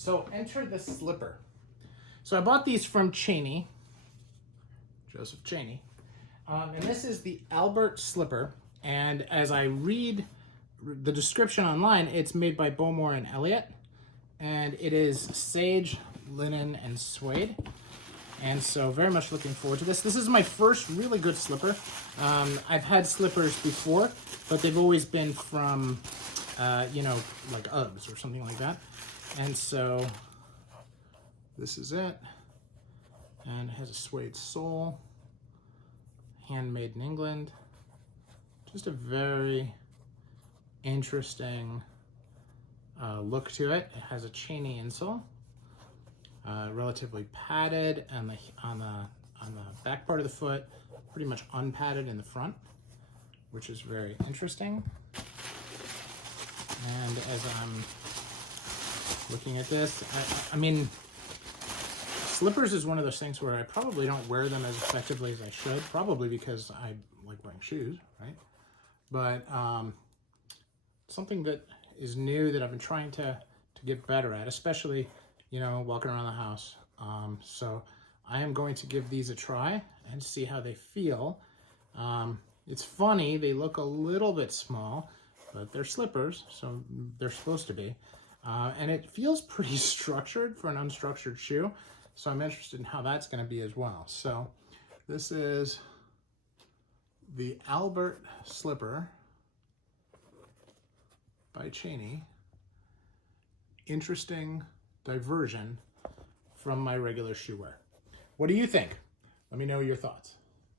So enter the slipper. So I bought these from Cheaney, Joseph Cheaney, and this is the Albert slipper. And as I read the description online, it's made by Bowmore and Elliott, and it is sage, linen, and suede. And so very much looking forward to this. This is my first really good slipper. I've had slippers before, but they've always been from, you know, like Uggs or something like that. And so this is it. And it has a suede sole, handmade in England. Just a very interesting look to it. It has a Cheaney insole. Relatively padded on the back part of the foot, pretty much unpadded in the front, which is very interesting. And as I'm looking at this, I mean, slippers is one of those things where I probably don't wear them as effectively as I should, probably because I like wearing shoes, right? But something that is new that I've been trying to get better at, especially, you know, walking around the house. So I am going to give these a try and see how they feel. It's funny, they look a little bit small, but they're slippers, so they're supposed to be. And it feels pretty structured for an unstructured shoe, so I'm interested in how that's going to be as well. So this is the Albert slipper by Cheaney. Interesting diversion from my regular shoe wear. What do you think? Let me know your thoughts.